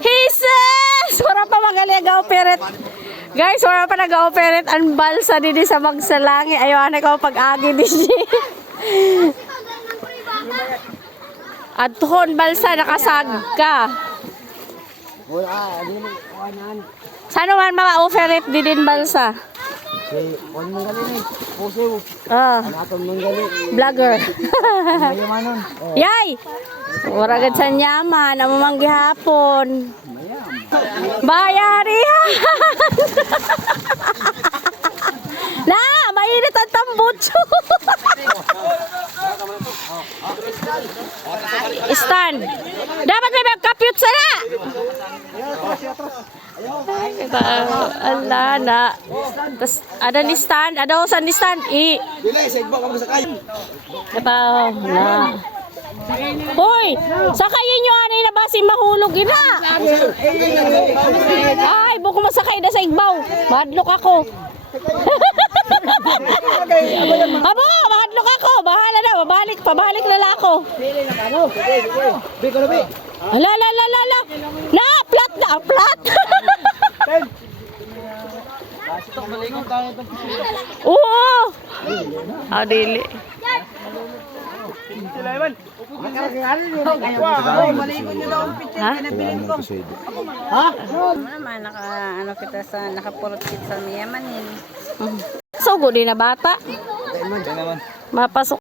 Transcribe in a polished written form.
Jesus! Wala pa magaling nag-operate. Guys, wala pa nag-operate ang balsa din sa magsalangi. Ayaw ko pag-agi din siya. At tuhon balsa, nakasagka. Saan naman ma-operate din balsa? Vlogger. Yay! Wala agad sa nyaman, namamang gihapon. Bayari ha! Na! Mainit ang tambutso! Stand! Dapat may magkapyut sana! Ala na. Tapos, ada ni stand. Ada usan ni stand. Ito, na. Hoy! Sakayin nyo ani na ba si mahulog ina? Ay, buko masakay na sa igbaw. Mahadlok ako. Abo, mahadlok ako. Bahala na. Pabalik na lang ako. Ala, ala, ala, ala. Na, plat na, plat. Oo. Adili. Nakapulot kita sa Miyaman. Sugo din na bata. Mapasok